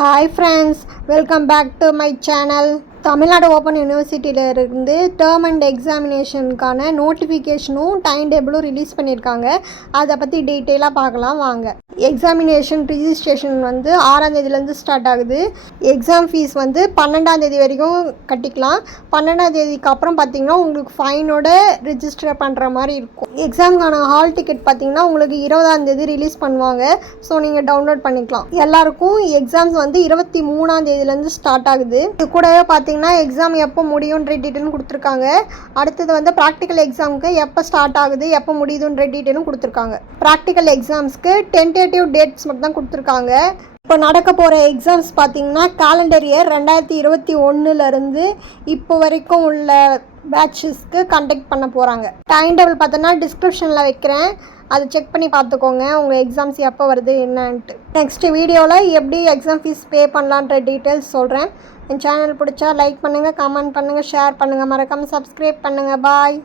Hi friends, welcome back to my channel. Tamil Nadu open யூனிவர்சிட்டியில் இருந்து term and எக்ஸாமினேஷனுக்கான நோட்டிஃபிகேஷனும் time டேபிளும் release பண்ணியிருக்காங்க. அதை பற்றி டீட்டெயிலாக பார்க்கலாம் வாங்க. எக்ஸாமினேஷன் ரிஜிஸ்ட்ரேஷன் வந்து 6ஆம் தேதியிலேருந்து ஸ்டார்ட் ஆகுது. எக்ஸாம் ஃபீஸ் வந்து 12ஆம் தேதி வரைக்கும் கட்டிக்கலாம். 12ஆம் தேதிக்கு அப்புறம் பார்த்திங்கன்னா உங்களுக்கு ஃபைனோட ரிஜிஸ்டர் பண்ணுற மாதிரி இருக்கும். எக்ஸாமுக்கான ஹால் டிக்கெட் பார்த்திங்கன்னா உங்களுக்கு 20ஆம் தேதி ரிலீஸ் பண்ணுவாங்க. ஸோ நீங்கள் டவுன்லோட் பண்ணிக்கலாம். எல்லாருக்கும் எக்ஸாம்ஸ் வந்து 23ஆம் தேதியிலேருந்து ஸ்டார்ட் ஆகுது. இது கூடவே எக்ஸாம் எப்போ முடியுன்ற டீட்டெயிலும் கொடுத்துருக்காங்க. அடுத்தது வந்து ப்ராக்டிக்கல் எக்ஸாமுக்கு எப்போ ஸ்டார்ட் ஆகுது எப்போ முடியுதுன்ற டீட்டெயிலும் கொடுத்துருக்காங்க. ப்ராக்டிக்கல் எக்ஸாம்ஸ்க்கு டென்டேட்டிவ் டேட்ஸ் மட்டும் தான் கொடுத்துருக்காங்க. இப்போ நடக்க போகிற எக்ஸாம்ஸ் பார்த்திங்கன்னா கேலண்டர் இயர் 2021 இப்போ வரைக்கும் உள்ள பேட்சஸ்க்கு கண்டக்ட் பண்ண போகிறாங்க. டைம் டேபிள் பார்த்தோன்னா டிஸ்கிரிப்ஷனில் வைக்கிறேன், அதை செக் பண்ணி பார்த்துக்கோங்க உங்கள் எக்ஸாம்ஸ் எப்போ வருது என்னன்ட்டு. நெக்ஸ்ட் வீடியோவில் எப்படி எக்ஸாம் ஃபீஸ் பே பண்ணலான்ற டீட்டெயில்ஸ் சொல்கிறேன். என் சேனல் பிடிச்சா லைக் பண்ணுங்கள், கமெண்ட் பண்ணுங்கள், ஷேர் பண்ணுங்கள், மறக்காமல் சப்ஸ்கிரைப் பண்ணுங்கள். பாய்.